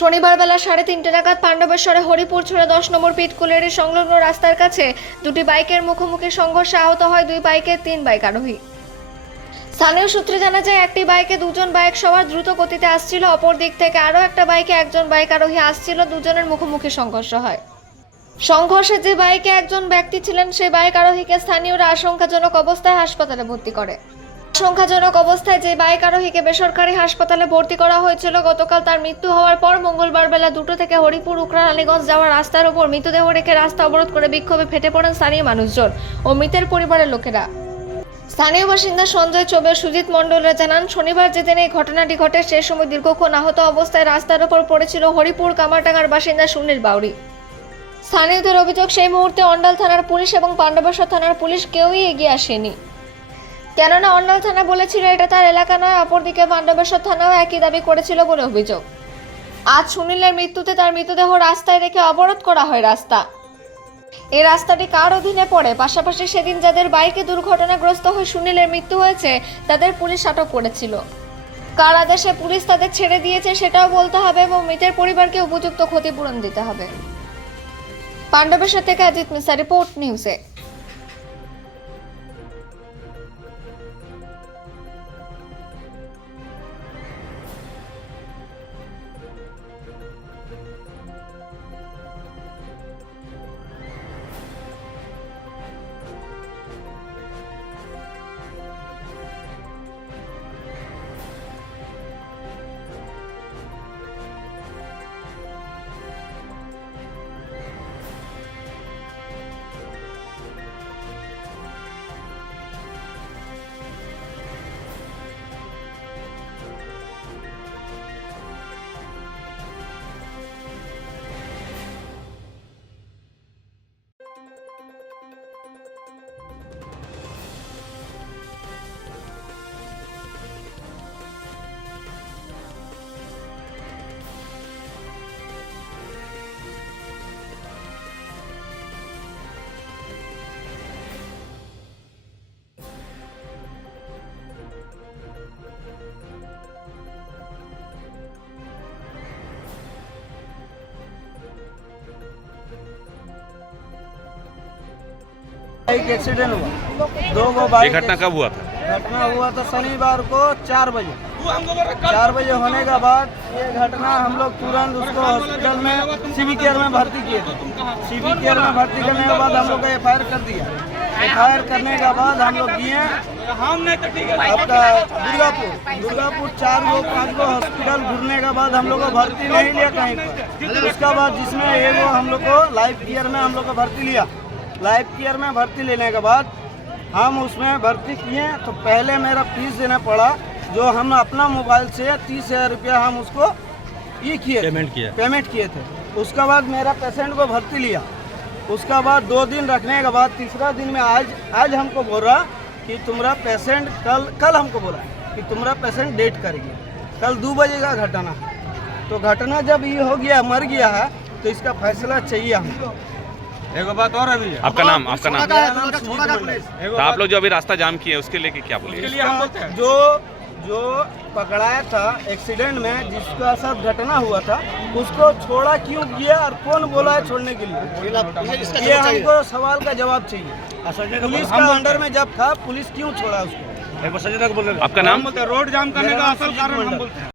শনিবার বেলা 3:30 নাগাদ পাণ্ডবেশ্বরে হরিপুর ছড়ে 10 নম্বর পিটকুলের সংলগ্ন রাস্তার কাছে দুটি বাইকের মুখোমুখি সংঘর্ষে আহত হয় 2 বাইকের 3 বাইক আরোহী। স্থানীয় সূত্রে জানা যায় একটি বাইকে দুজন বাইক সওয়ার দ্রুত গতিতে আসছিল, অপর দিক থেকে আরও একটা বাইকে একজন বাইক আরোহী আসছিল। দুজনের মুখোমুখি সংঘর্ষ হয়। সংঘর্ষে যে বাইকে একজন ব্যক্তি ছিলেন সেই বাইক আরোহীকে স্থানীয়রা আশঙ্কাজনক অবস্থায় হাসপাতালে ভর্তি করে। আশঙ্কাজনক অবস্থায় যে বাইক আরোহীকে বেসরকারি হাসপাতালে ভর্তি করা হয়েছিল। গতকাল তার মৃত্যু হওয়ার পর মঙ্গলবার বেলা 2টো থেকে হরিপুর উকরা রানীগঞ্জ যাওয়ার রাস্তার উপর মৃতদেহ রেখে রাস্তা অবরোধ করে বিক্ষোভে ফেটে পড়েন স্থানীয় মানুষজন ও মৃতের পরিবারের লোকেরা। স্থানীয় বাসিন্দা সঞ্জয় চৌবে, সুজিত মণ্ডলরা জানান, শনিবার যেদিন এই ঘটনাটি ঘটে সে সময় দীর্ঘক্ষণ আহত অবস্থায় রাস্তার উপর পড়েছিল হরিপুর কামারডাঙ্গার বাসিন্দা সুনীল বাউরি। স্থানীয়দের অভিযোগ, সেই মুহূর্তে অন্ডাল থানার পুলিশ এবং পাণ্ডবেশ্বর থানার পুলিশ কেউই এগিয়ে আসেনি, কেননা অন্ডাল থানা বলেছিল এটা তার এলাকা নয়। অপরদিকে পাণ্ডবেশ্বর থানাও একই দাবি করেছিল বলে অভিযোগ। আজ সুনীলের মৃত্যুতে তার মৃতদেহ রাস্তায় রেখে অবরোধ করা হয় রাস্তা। এই রাস্তাটি কার অধীনে পড়ে? পাশাপাশি সেদিন যাদের বাইকে দুর্ঘটনাগ্রস্ত হয়ে সুনীলের মৃত্যু হয়েছে তাদের পুলিশ আটক করেছিল। কার আদেশে পুলিশ তাদের ছেড়ে দিয়েছে সেটাও বলতে হবে এবং মৃতের পরিবারকে উপযুক্ত ক্ষতিপূরণ দিতে হবে। পাণ্ডবেশ্বর থেকে অজিত মিশ্রা, রিপোর্ট নিউজে। एक एक्सीडेंट हुआ, 2 गो बाइक। ये घटना कब हुआ था? घटना हुआ था शनिवार को 4 बजे। 4 बजे होने के बाद ये घटना हम लोग तुरंत उसको हॉस्पिटल में सीवी केयर में भर्ती किए थे। सीवी केयर में भर्ती करने के बाद हम लोग को FIR कर दिया। FIR करने के बाद हम लोग गए आपका दुर्गापुर 4 गो 5 गो हॉस्पिटल घूरने के बाद हम लोग को भर्ती नहीं लिया कहीं पर। उसके बाद जिसमें एक हम लोग को लाइफ केयर में हम लोग को भर्ती लिया। लाइफ केयर में भर्ती लेने के बाद हम उसमें भर्ती किए तो पहले मेरा फीस देना पड़ा, जो हम अपना मोबाइल से 30,000 रुपया हम उसको पेमेंट किए थे। उसके बाद मेरा पेशेंट को भर्ती लिया। उसके बाद 2 दिन रखने के बाद तीसरा दिन में आज हमको बोल रहा कि तुम्हारा पेशेंट कल हमको बोला कि तुम्हारा पेशेंट डेट करेगी। कल 2 बजे का घटना। तो घटना जब ये हो गया, मर गया है, तो इसका फैसला चाहिए हमको। एक बात और अभी आपका नाम तो आप लोग जो अभी रास्ता जाम किए उसके लिए क्या बोलिए? जो पकड़ाया था एक्सीडेंट में, जिसका साथ घटना हुआ था, उसको छोड़ा क्यों गया और कौन बोला है छोड़ने के लिए, ये हमको सवाल का जवाब चाहिए। पुलिस का अंडर में जब था, पुलिस क्यों छोड़ा उसको? आपका नाम? रोड जाम करने का असल कारण हम बोलते हैं।